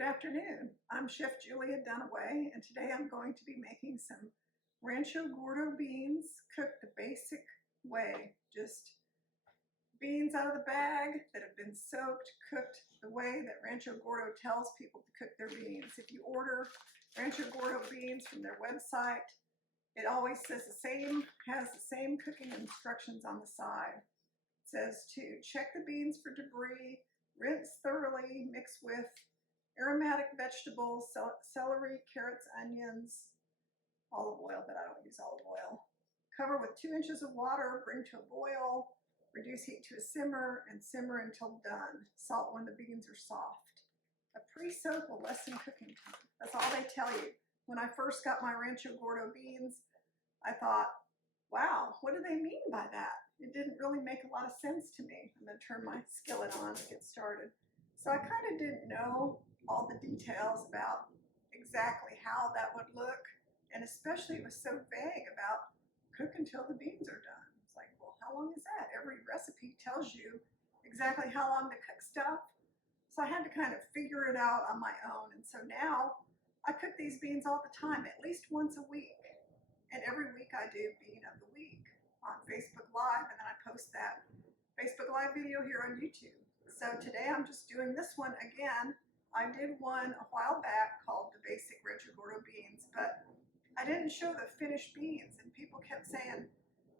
Good afternoon. I'm Chef Julia Dunaway, and today I'm going to be making some Rancho Gordo beans cooked the basic way. Just beans out of the bag that have been soaked, cooked the way that Rancho Gordo tells people to cook their beans. If you order Rancho Gordo beans from their website, it always says has the same cooking instructions on the side. It says to check the beans for debris, rinse thoroughly, mix with aromatic vegetables, celery, carrots, onions, olive oil, but I don't use olive oil. Cover with 2 inches of water, bring to a boil, reduce heat to a simmer, and simmer until done. Salt when the beans are soft. A pre-soak will lessen cooking time. That's all they tell you. When I first got my Rancho Gordo beans, I thought, wow, what do they mean by that? It didn't really make a lot of sense to me. I'm going to turn my skillet on to get started. So I kind of didn't know all the details about exactly how that would look, and especially it was so vague about cook until the beans are done. It's like, well, how long is that? Every recipe tells you exactly how long to cook stuff. So I had to kind of figure it out on my own, and so now I cook these beans all the time, at least once a week. And every week I do Bean of the Week on Facebook Live, and then I post that Facebook Live video here on YouTube. So today I'm just doing this one again. I did one a while back called the Basic Rancho Gordo Beans, but I didn't show the finished beans, and people kept saying,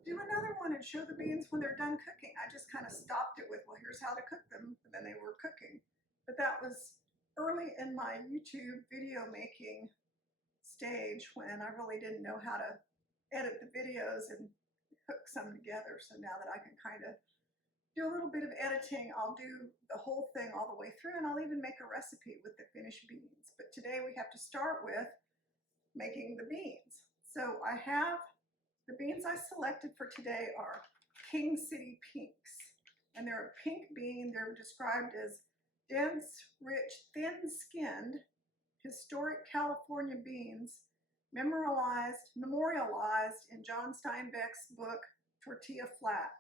do another one and show the beans when they're done cooking. I just kind of stopped it with, well, here's how to cook them, and then they were cooking. But that was early in my YouTube video making stage when I really didn't know how to edit the videos and hook some together. So now that I can kind of do a little bit of editing, I'll do the whole thing all the way through, and I'll even make a recipe with the finished beans. But today we have to start with making the beans. So I have the beans I selected for today are King City Pinks, and they're a pink bean. They're described as dense, rich, thin-skinned, historic California beans, memorialized in John Steinbeck's book Tortilla Flat.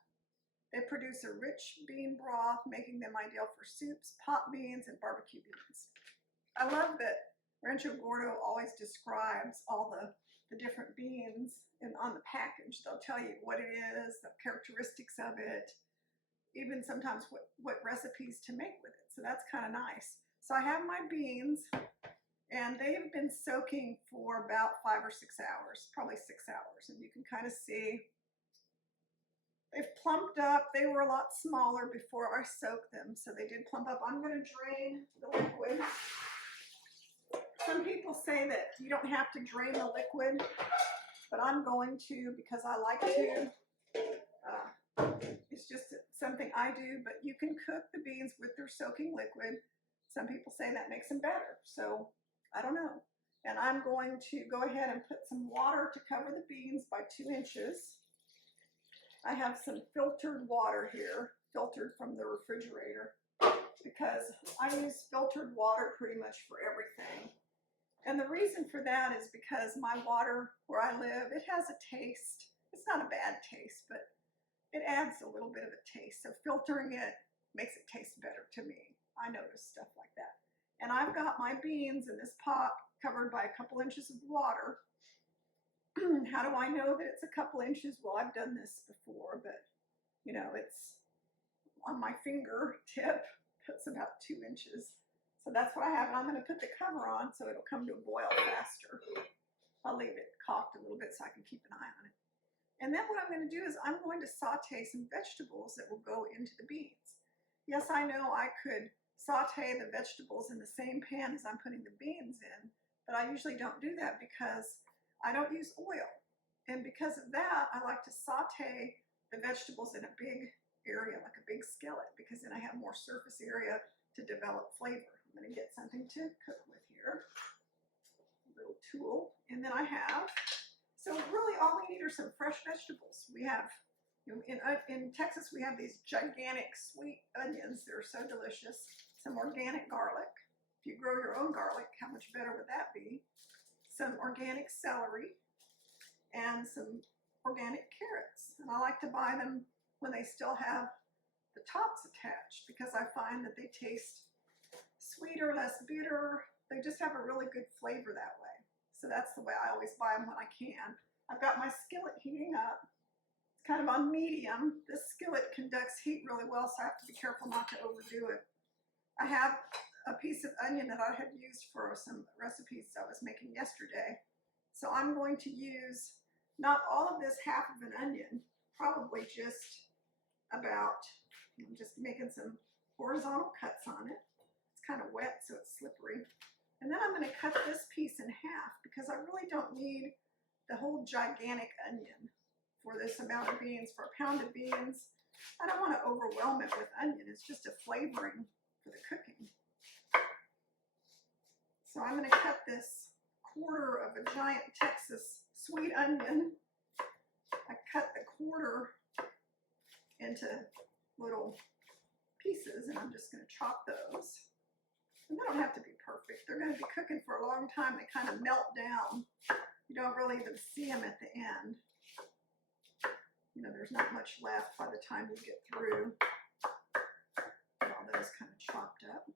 They produce a rich bean broth, making them ideal for soups, pot beans, and barbecue beans. I love that Rancho Gordo always describes all the different beans, and on the package they'll tell you what it is, the characteristics of it, even sometimes what recipes to make with it. So that's kind of nice. So I have my beans, and they have been soaking for about 5 or 6 hours, probably 6 hours, and you can kind of see they've plumped up. They were a lot smaller before I soaked them, so they did plump up. I'm going to drain the liquid. Some people say that you don't have to drain the liquid, but I'm going to because I like to. It's just something I do, but you can cook the beans with their soaking liquid. Some people say that makes them better, so I don't know. And I'm going to go ahead and put some water to cover the beans by 2 inches. I have some filtered water here, filtered from the refrigerator, because I use filtered water pretty much for everything. And the reason for that is because my water where I live, it has a taste. It's not a bad taste, but it adds a little bit of a taste. So filtering it makes it taste better to me. I notice stuff like that. And I've got my beans in this pot covered by a couple inches of water. How do I know that it's a couple inches? Well, I've done this before, but you know, it's on my fingertip. It's about 2 inches. So that's what I have, and I'm going to put the cover on so it'll come to a boil faster. I'll leave it cocked a little bit so I can keep an eye on it. And then what I'm going to do is I'm going to saute some vegetables that will go into the beans. Yes, I know I could saute the vegetables in the same pan as I'm putting the beans in, but I usually don't do that because I don't use oil. And because of that, I like to saute the vegetables in a big area, like a big skillet, because then I have more surface area to develop flavor. I'm going to get something to cook with here, a little tool. And then I have, so really all we need are some fresh vegetables. We have, in Texas, we have these gigantic sweet onions. They're so delicious. Some organic garlic. If you grow your own garlic, how much better would that be? Some organic celery and some organic carrots. And I like to buy them when they still have the tops attached because I find that they taste sweeter sweeter, less bitter. They just have a really good flavor that way. So that's the way I always buy them when I can. I've got my skillet heating up. It's kind of on medium. This skillet conducts heat really well, so I have to be careful not to overdo it. I have a piece of onion that I had used for some recipes I was making yesterday. So I'm going to use not all of this half of an onion, probably just about, I'm just making some horizontal cuts on it. It's kind of wet, so it's slippery. And then I'm going to cut this piece in half because I really don't need the whole gigantic onion for this amount of beans. For a pound of beans, I don't want to overwhelm it with onion. It's just a flavoring for the cooking. So I'm going to cut this quarter of a giant Texas sweet onion. I cut the quarter into little pieces, and I'm just going to chop those. And they don't have to be perfect. They're going to be cooking for a long time. They kind of melt down. You don't really even see them at the end. You know, there's not much left by the time we get through. Get all those kind of chopped up.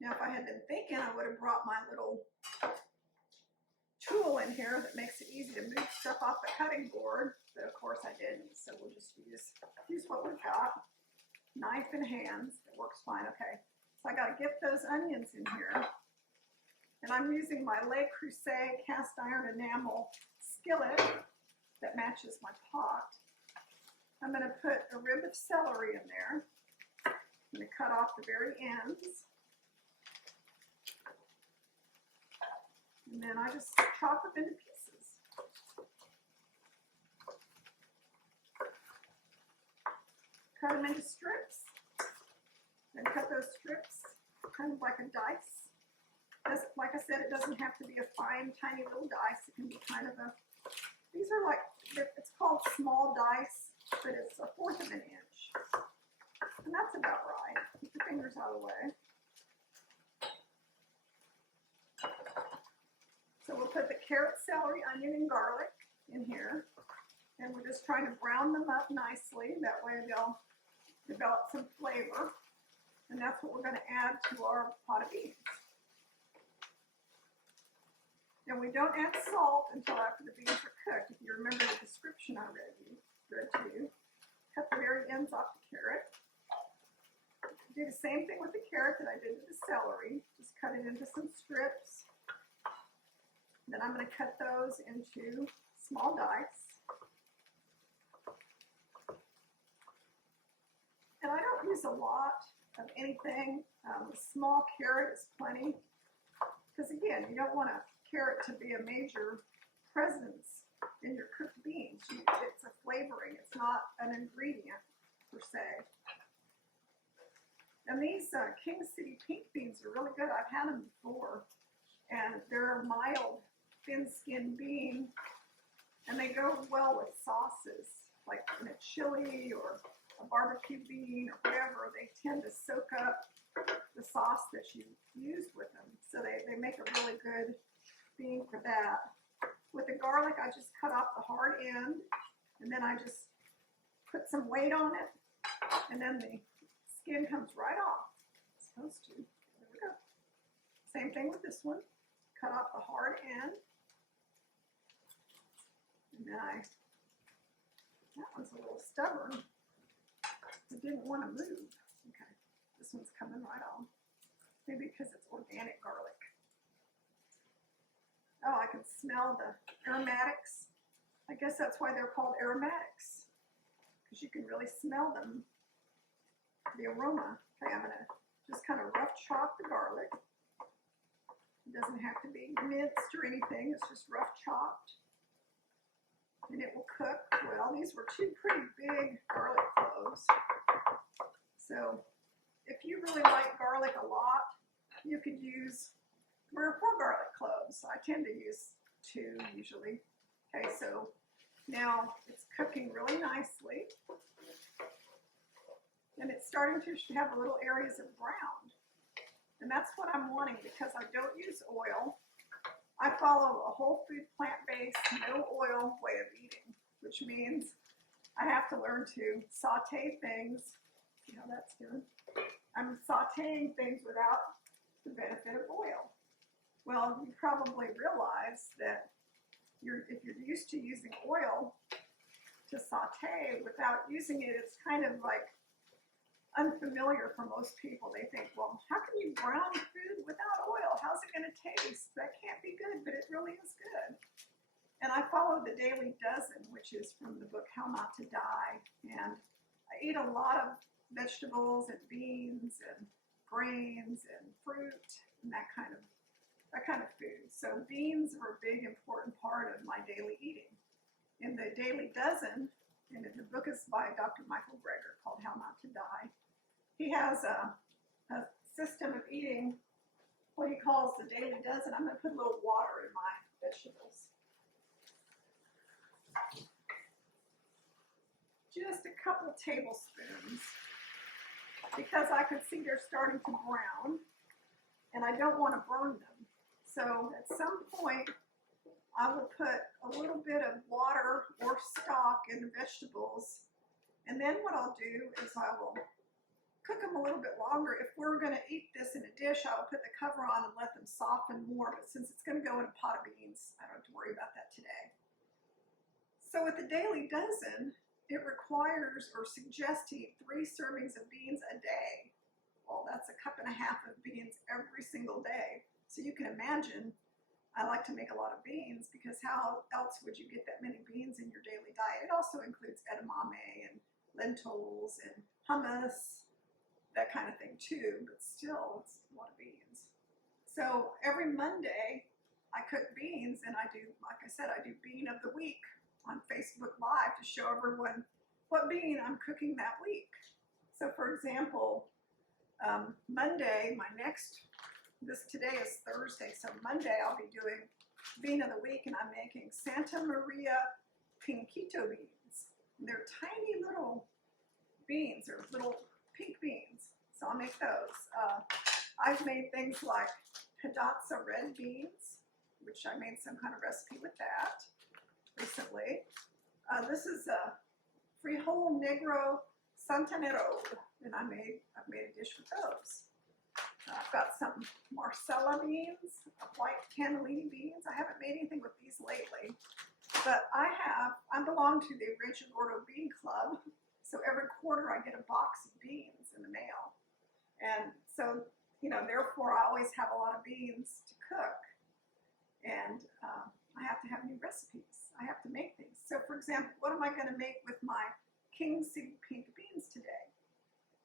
Now, if I had been thinking, I would have brought my little tool in here that makes it easy to move stuff off the cutting board, but of course I didn't, so we'll just use what we've got. Knife in hands, it works fine. Okay, so I got to get those onions in here, and I'm using my Le Creuset cast iron enamel skillet that matches my pot. I'm going to put a rib of celery in there. I'm going to cut off the very ends. And then I just chop it into pieces. Cut them into strips. Then cut those strips kind of like a dice. Like I said, it doesn't have to be a fine, tiny little dice. It can be kind of a, these are like, it's called small dice, but it's 1/4 of an inch. And that's about right. Keep your fingers out of the way. So we'll put the carrot, celery, onion, and garlic in here. And we're just trying to brown them up nicely. That way they'll develop some flavor. And that's what we're going to add to our pot of beans. And we don't add salt until after the beans are cooked. If you remember the description I read to you, cut the very ends off the carrot. Do the same thing with the carrot that I did with the celery. Just cut it into some strips. Then I'm going to cut those into small dice. And I don't use a lot of anything. A small carrot is plenty. Because again, you don't want a carrot to be a major presence in your cooked beans. It's a flavoring. It's not an ingredient per se. And these King City pink beans are really good. I've had them before. And they're mild, thin-skinned bean, and they go well with sauces, like in a chili or a barbecue bean or whatever. They tend to soak up the sauce that you use with them, so they make a really good bean for that. With the garlic, I just cut off the hard end, and then I just put some weight on it, and then the skin comes right off. It's supposed to. There we go. Same thing with this one. Cut off the hard end. And then that one's a little stubborn. It didn't want to move. Okay, this one's coming right on. Maybe because it's organic garlic. Oh, I can smell the aromatics. I guess that's why they're called aromatics, because you can really smell them, the aroma. Okay, I'm going to just kind of rough chop the garlic. It doesn't have to be minced or anything. It's just rough chopped. And it will cook well. These were 2 pretty big garlic cloves. So if you really like garlic a lot, you could use 3 or 4 garlic cloves. I tend to use 2 usually. Okay, so now it's cooking really nicely. And it's starting to have little areas of brown. And that's what I'm wanting, because I don't use oil. I follow a whole food, plant-based, no oil way of eating, which means I have to learn to saute things. See how that's doing? I'm sauteing things without the benefit of oil. Well, you probably realize that if you're used to using oil to saute without using it, it's kind of like unfamiliar for most people. They think, well, how can you brown food without oil? How's it going to taste? That can't be good, but it really is good. And I follow the Daily Dozen, which is from the book How Not to Die. And I eat a lot of vegetables and beans and grains and fruit and that kind of food. So beans are a big important part of my daily eating. In the Daily Dozen, and the book is by Dr. Michael Greger called How Not to Die, he has a system of eating what he calls the Daily Dozen. I'm going to put a little water in my vegetables. Just a couple tablespoons, because I can see they're starting to brown and I don't want to burn them. So at some point I will put a little bit of water or stock in the vegetables, and then what I'll do is I will cook them a little bit longer. If we're going to eat this in a dish, I will put the cover on and let them soften more, but since it's going to go in a pot of beans, I don't have to worry about that today. So with the Daily Dozen, it requires or suggests to eat 3 servings of beans a day. Well, that's a cup and a half of beans every single day. So you can imagine I like to make a lot of beans, because how else would you get that many beans in your daily diet? It also includes edamame and lentils and hummus, that kind of thing too, but still it's a lot of beans. So every Monday I cook beans, and I do, like I said, I do Bean of the Week on Facebook Live to show everyone what bean I'm cooking that week. So for example, Monday, today is Thursday, so Monday I'll be doing Bean of the Week, and I'm making Santa Maria Pinquito beans. And they're tiny little beans, they're little pink beans, so I'll make those. I've made things like Hidatsa red beans, which I made some kind of recipe with that recently. This is a frijol negro santanero, and I've made a dish with those. I've got some Marcella beans, white cannellini beans. I haven't made anything with these lately, but I belong to the Rancho Gordo Bean Club, so every quarter I get a box of beans in the mail, and so therefore I always have a lot of beans to cook, and I have to have new recipes. I have to make things. So for example, what am I going to make with my king seed pink beans today?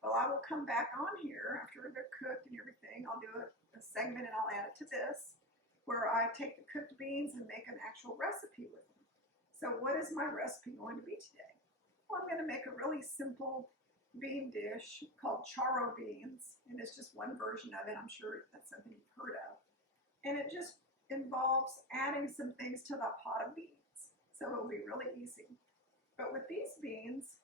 Well, I will come back on here after they're cooked and everything. I'll do a segment and I'll add it to this, where I take the cooked beans and make an actual recipe with them. So what is my recipe going to be today? Well, I'm going to make a really simple bean dish called Charro beans, and it's just one version of it. I'm sure that's something you've heard of. And it just involves adding some things to the pot of beans. So it'll be really easy. But with these beans,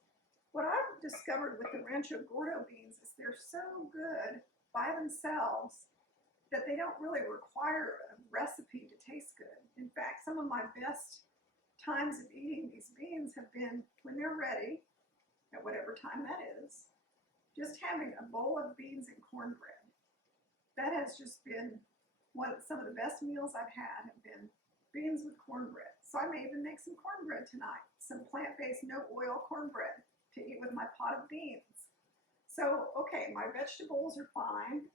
what I've discovered with the Rancho Gordo beans is they're so good by themselves that they don't really require a recipe to taste good. In fact, some of my best times of eating these beans have been when they're ready, at whatever time that is, just having a bowl of beans and cornbread. That has just been some of the best meals I've had have been beans with cornbread. So I may even make some cornbread tonight, some plant-based, no oil cornbread to eat with my pot of beans. So, okay, my vegetables are fine,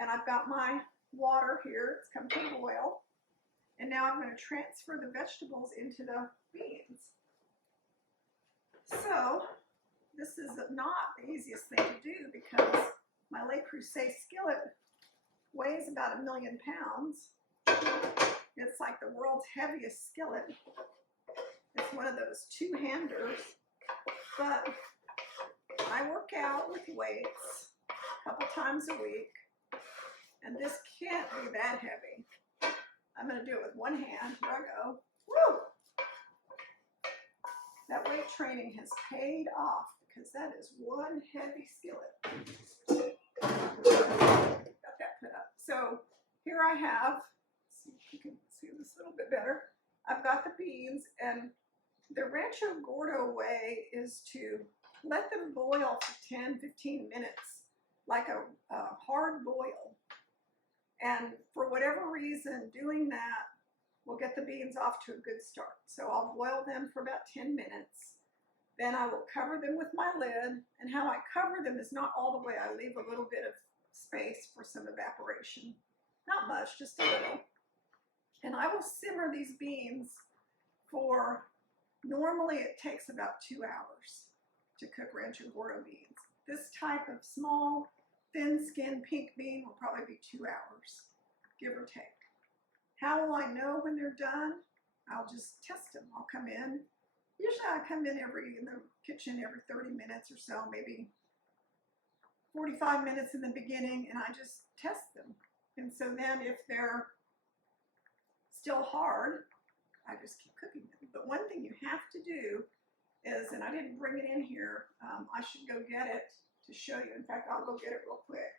and I've got my water here. It's come to a boil, and now I'm going to transfer the vegetables into the beans. So, this is not the easiest thing to do, because my Le Creuset skillet weighs about 1 million pounds. It's like the world's heaviest skillet. It's one of those two-handers. But I work out with weights a couple times a week, and this can't be that heavy. I'm going to do it with one hand. Here I go. Woo! That weight training has paid off, because that is one heavy skillet. Got that put up. So here I have, see if you can see this a little bit better. I've got the beans, and the Rancho Gordo way is to let them boil for 10-15 minutes like a hard boil. And for whatever reason, doing that will get the beans off to a good start. So I'll boil them for about 10 minutes. Then I will cover them with my lid. And how I cover them is not all the way. I leave a little bit of space for some evaporation. Not much, just a little. And I will simmer these beans for, normally it takes about 2 hours to cook Rancho Gordo beans. This type of small, thin-skinned pink bean will probably be 2 hours, give or take. How will I know when they're done? I'll just test them. I'll come in. Usually I come in the kitchen every 30 minutes or so, maybe 45 minutes in the beginning, and I just test them. And so then if they're still hard, I just keep cooking them. But one thing you have to do is, and I didn't bring it in here, I should go get it to show you. In fact, I'll go get it real quick.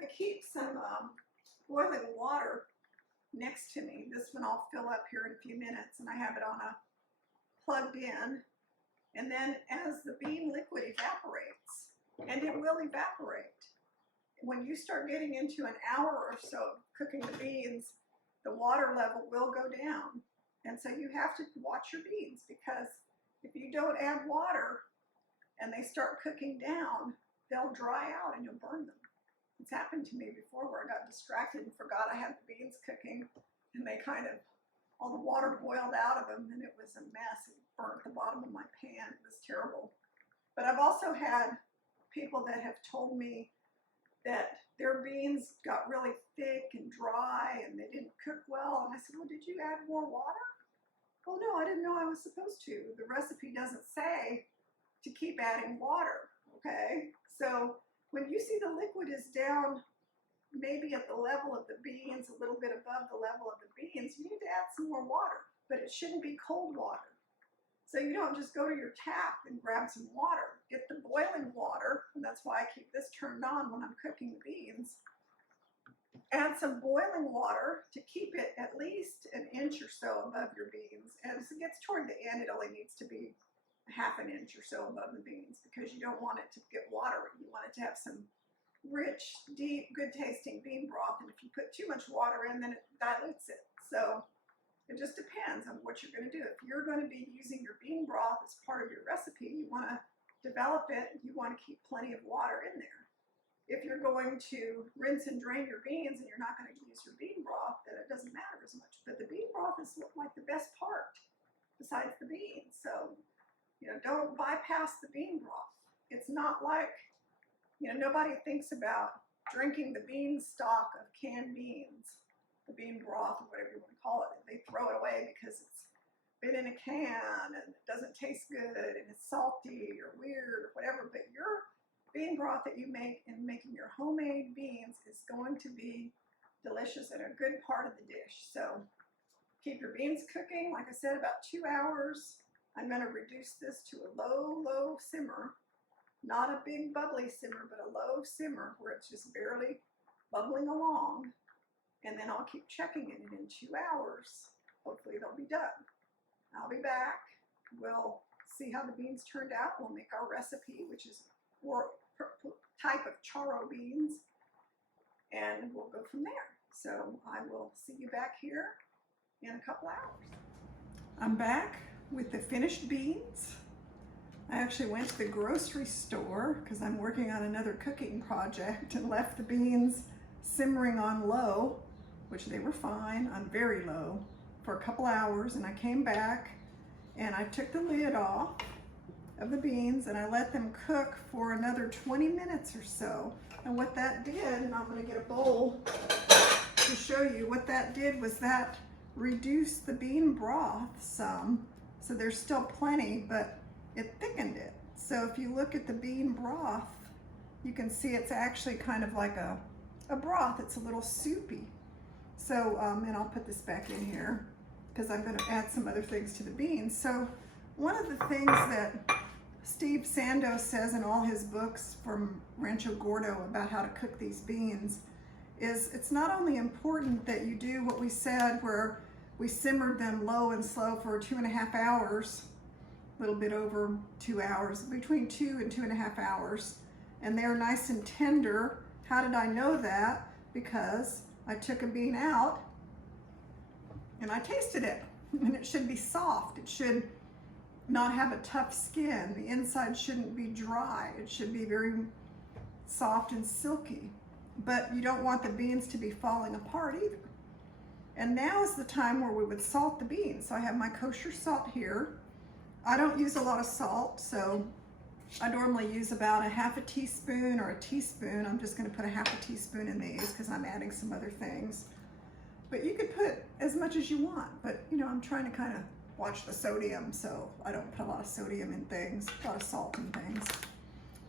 I keep some boiling water next to me. This one I'll fill up here in a few minutes, and I have it on a plugged in. And then as the bean liquid evaporates, and it will evaporate, when you start getting into an hour or so of cooking the beans, the water level will go down. And so you have to watch your beans, because if you don't add water and they start cooking down, they'll dry out and you'll burn them. It's happened to me before where I got distracted and forgot I had the beans cooking, and they kind of, all the water boiled out of them, and it was a mess. It burnt the bottom of my pan. It was terrible. But I've also had people that have told me that their beans got really thick and dry and they didn't cook well. And I said, well, did you add more water? Well, no, I didn't know I was supposed to. The recipe doesn't say to keep adding water, okay? So when you see the liquid is down, maybe at the level of the beans, a little bit above the level of the beans, you need to add some more water, but it shouldn't be cold water. So you don't just go to your tap and grab some water. Get the boiling water, and that's why I keep this turned on when I'm cooking the beans. Add some boiling water to keep it at least an inch or so above your beans. And as it gets toward the end, it only needs to be half an inch or so above the beans, because you don't want it to get watery. You want it to have some rich, deep, good tasting bean broth. And if you put too much water in, then it dilutes it. So it just depends on what you're going to do. If you're going to be using your bean broth as part of your recipe, you want to develop it, you want to keep plenty of water in there. If you're going to rinse and drain your beans and you're not going to use your bean broth, then it doesn't matter as much. But the bean broth is like the best part besides the beans. So, don't bypass the bean broth. It's not like, nobody thinks about drinking the bean stock of canned beans, the bean broth, or whatever you want to call it. They throw it away because it's been in a can and it doesn't taste good and it's salty or weird or whatever. But your bean broth that you make in making your homemade beans is going to be delicious and a good part of the dish. So keep your beans cooking, like I said, about 2 hours. I'm going to reduce this to a low simmer, not a big bubbly simmer, but a low simmer where it's just barely bubbling along. And then I'll keep checking it, and in 2 hours, hopefully they'll be done. I'll be back. We'll see how the beans turned out. We'll make our recipe, which is type of charro beans, and we'll go from there. So I will see you back here in a couple hours. I'm back with the finished beans. I actually went to the grocery store because I'm working on another cooking project and left the beans simmering on low, which they were fine, on very low, for a couple hours. And I came back and I took the lid off of the beans and I let them cook for another 20 minutes or so. And what that did, and I'm gonna get a bowl to show you, what that did was that reduced the bean broth some. So there's still plenty, but it thickened it. So if you look at the bean broth, you can see it's actually kind of like a broth. It's a little soupy. So, and I'll put this back in here because I'm going to add some other things to the beans. So one of the things that Steve Sandow says in all his books from Rancho Gordo about how to cook these beans is it's not only important that you do what we said where we simmered them low and slow for 2.5 hours, a little bit over 2 hours, between 2 and 2.5 hours, and they're nice and tender. How did I know that? Because I took a bean out and I tasted it, and it should be soft. It should not have a tough skin. The inside shouldn't be dry. It should be very soft and silky, but you don't want the beans to be falling apart either. And now is the time where we would salt the beans. So I have my kosher salt here. I don't use a lot of salt, so I normally use about 1/2 teaspoon or a teaspoon. I'm just going to put 1/2 teaspoon in these because I'm adding some other things. But you could put as much as you want, but you know, I'm trying to kind of watch the sodium, so I don't put a lot of sodium in things, a lot of salt in things.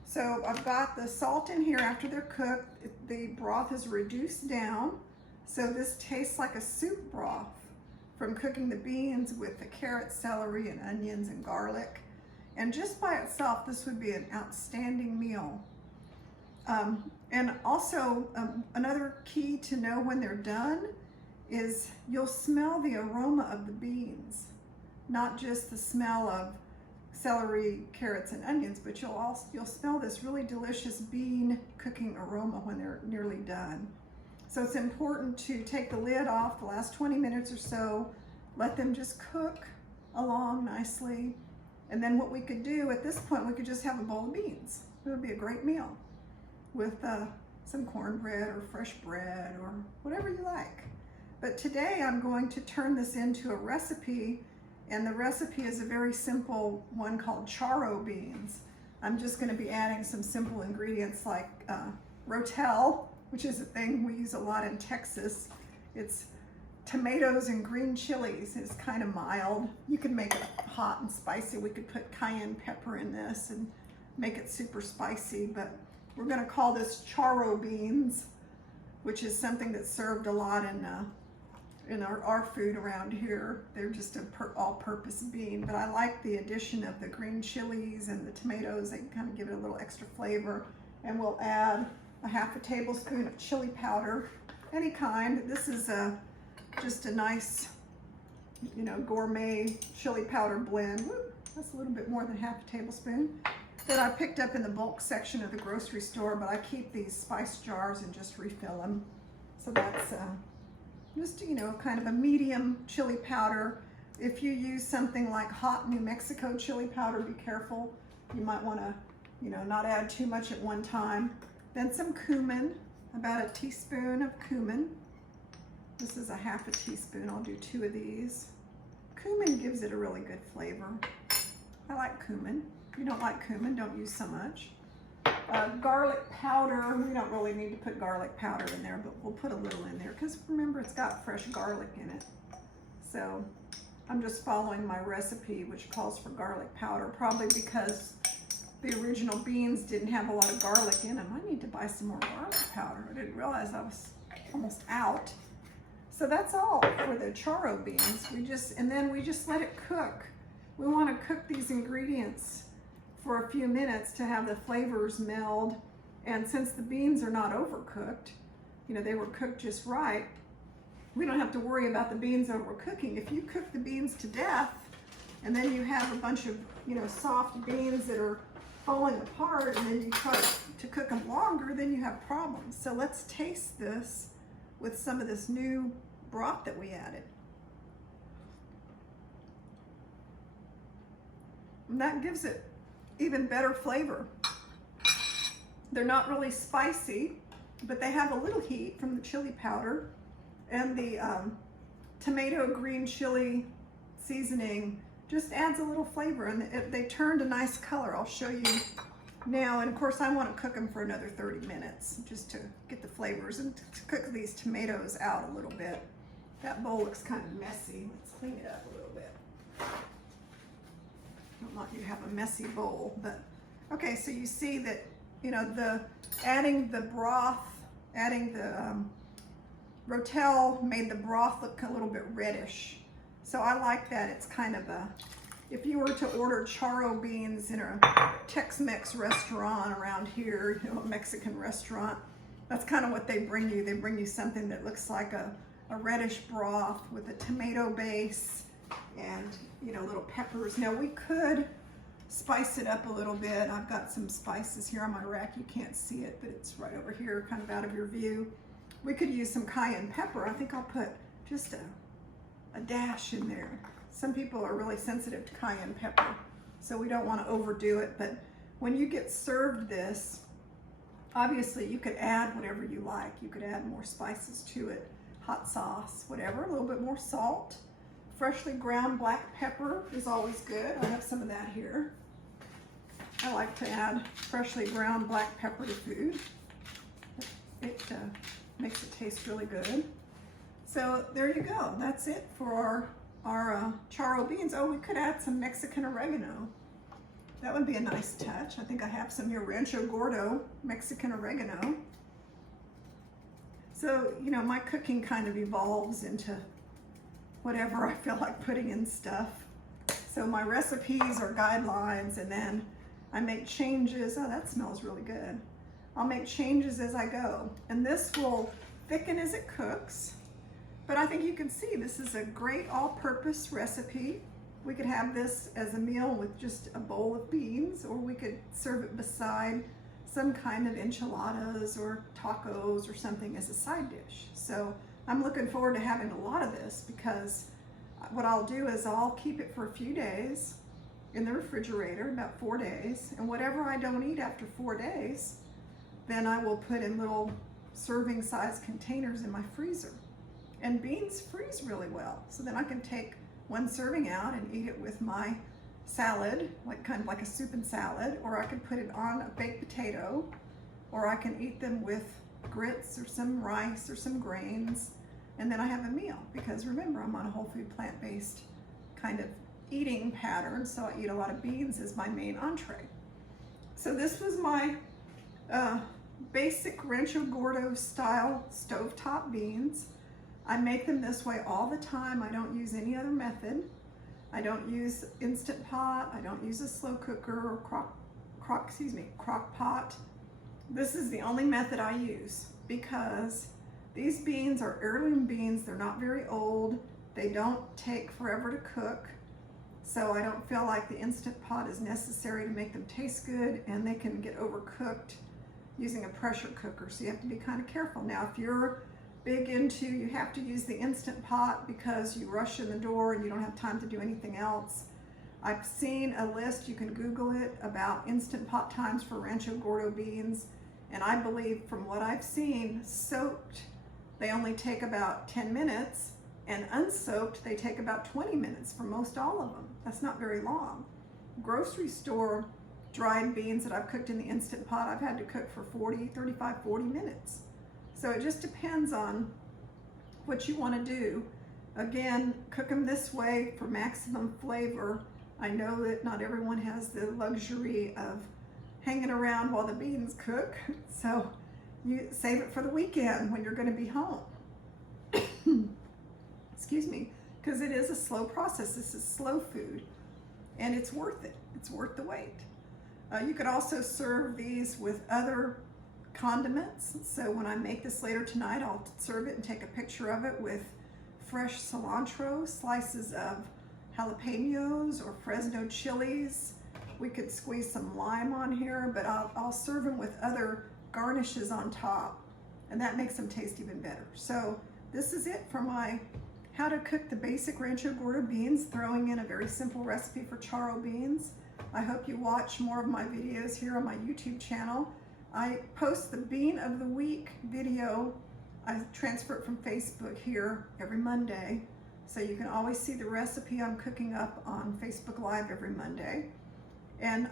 So I've got the salt in here after they're cooked. The broth is reduced down, so this tastes like a soup broth from cooking the beans with the carrot, celery, and onions and garlic. And just by itself, this would be an outstanding meal. And also, another key to know when they're done is you'll smell the aroma of the beans, not just the smell of celery, carrots, and onions, but you'll smell this really delicious bean cooking aroma when they're nearly done. So it's important to take the lid off the last 20 minutes or so, let them just cook along nicely. And then what we could do at this point, we could just have a bowl of beans. It would be a great meal with some cornbread or fresh bread or whatever you like. But today I'm going to turn this into a recipe, and the recipe is a very simple one called charro beans. I'm just going to be adding some simple ingredients like rotel, which is a thing we use a lot in Texas. It's tomatoes and green chilies. It's kind of mild. You can make it hot and spicy. We could put cayenne pepper in this and make it super spicy, but we're going to call this charro beans, which is something that's served a lot in our food around here. They're just an all-purpose bean, but I like the addition of the green chilies and the tomatoes. They kind of give it a little extra flavor. And we'll add 1/2 tablespoon of chili powder, any kind. This is just a nice, you know, gourmet chili powder blend. Woo, that's a little bit more than 1/2 tablespoon that I picked up in the bulk section of the grocery store, but I keep these spice jars and just refill them. So that's just, you know, kind of a medium chili powder. If you use something like hot New Mexico chili powder, be careful. You might want to, you know, not add too much at one time. Then some cumin, about 1 teaspoon of cumin. This is 1/2 teaspoon. I'll do 2 of these. Cumin gives it a really good flavor. I like cumin. If you don't like cumin, don't use so much. Garlic powder, we don't really need to put garlic powder in there, but we'll put a little in there because remember, it's got fresh garlic in it. So I'm just following my recipe, which calls for garlic powder, probably because the original beans didn't have a lot of garlic in them. I need to buy some more garlic powder. I didn't realize I was almost out. So that's all for the charro beans. And then we just let it cook. We want to cook these ingredients for a few minutes to have the flavors meld. And since the beans are not overcooked, you know, they were cooked just right, we don't have to worry about the beans overcooking. If you cook the beans to death and then you have a bunch of, you know, soft beans that are falling apart and then you try to cook them longer, then you have problems. So let's taste this with some of this new broth that we added. And that gives it even better flavor. They're not really spicy, but they have a little heat from the chili powder, and the tomato green chili seasoning just adds a little flavor, and they turned a nice color. I'll show you now. And of course I want to cook them for another 30 minutes just to get the flavors and to cook these tomatoes out a little bit. That bowl looks kind of messy. Let's clean it up a little bit. I don't want you to have a messy bowl, but okay, so you see that, you know, adding the broth, adding the rotel made the broth look a little bit reddish. So I like that. It's kind of if you were to order charro beans in a Tex-Mex restaurant around here, you know, a Mexican restaurant, that's kind of what they bring you. They bring you something that looks like a reddish broth with a tomato base and, you know, little peppers. Now we could spice it up a little bit. I've got some spices here on my rack. You can't see it, but it's right over here, kind of out of your view. We could use some cayenne pepper. I think I'll put just a dash in there. Some people are really sensitive to cayenne pepper, so we don't want to overdo it. But when you get served this, obviously you could add whatever you like. You could add more spices to it, hot sauce, whatever, a little bit more salt. Freshly ground black pepper is always good. I have some of that here. I like to add freshly ground black pepper to food. It makes it taste really good. So there you go. That's it for our charro beans. Oh, we could add some Mexican oregano. That would be a nice touch. I think I have some here, Rancho Gordo Mexican oregano. So, you know, my cooking kind of evolves into whatever I feel like putting in stuff. So my recipes are guidelines, and then I make changes. Oh, that smells really good. I'll make changes as I go. And this will thicken as it cooks. But I think you can see this is a great all-purpose recipe. We could have this as a meal with just a bowl of beans, or we could serve it beside some kind of enchiladas or tacos or something as a side dish. So I'm looking forward to having a lot of this, because what I'll do is I'll keep it for a few days in the refrigerator, about 4 days, and whatever I don't eat after 4 days, then I will put in little serving size containers in my freezer. And beans freeze really well, so then I can take one serving out and eat it with my salad, like kind of like a soup and salad, or I could put it on a baked potato, or I can eat them with grits or some rice or some grains, and then I have a meal. Because remember, I'm on a whole food plant-based kind of eating pattern, so I eat a lot of beans as my main entree. So this was my basic Rancho Gordo style stovetop beans. I make them this way all the time. I don't use any other method. I don't use Instant Pot. I don't use a slow cooker or crock pot. This is the only method I use, because these beans are heirloom beans. They're not very old. They don't take forever to cook. So I don't feel like the Instant Pot is necessary to make them taste good, and they can get overcooked using a pressure cooker. So you have to be kind of careful. Now, if you're big into, you have to use the Instant Pot because you rush in the door and you don't have time to do anything else. I've seen a list, you can Google it, about Instant Pot times for Rancho Gordo beans. And I believe from what I've seen, soaked, they only take about 10 minutes, and unsoaked, they take about 20 minutes for most all of them. That's not very long. Grocery store dried beans that I've cooked in the Instant Pot, I've had to cook for 35, 40 minutes. So it just depends on what you want to do. Again, cook them this way for maximum flavor. I know that not everyone has the luxury of hanging around while the beans cook, so you save it for the weekend when you're going to be home. Excuse me, because it is a slow process. This is slow food, and it's worth it. It's worth the wait. You could also serve these with other condiments. So when I make this later tonight, I'll serve it and take a picture of it with fresh cilantro, slices of jalapenos or Fresno chilies. We could squeeze some lime on here, but I'll serve them with other garnishes on top, and that makes them taste even better. So this is it for my how to cook the basic Rancho Gordo beans, throwing in a very simple recipe for charro beans. I hope you watch more of my videos here on my YouTube channel. I post the Bean of the Week video. I transfer it from Facebook here every Monday, so you can always see the recipe I'm cooking up on Facebook Live every Monday. And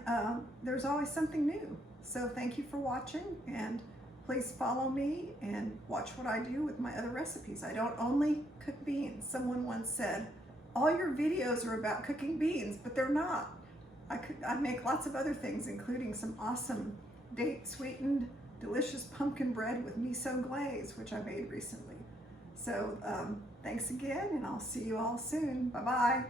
there's always something new. So thank you for watching, and please follow me and watch what I do with my other recipes. I don't only cook beans. Someone once said, all your videos are about cooking beans, but they're not. I make lots of other things, including some awesome date sweetened delicious pumpkin bread with miso glaze, which I made recently. So thanks again, and I'll see you all soon. Bye-bye.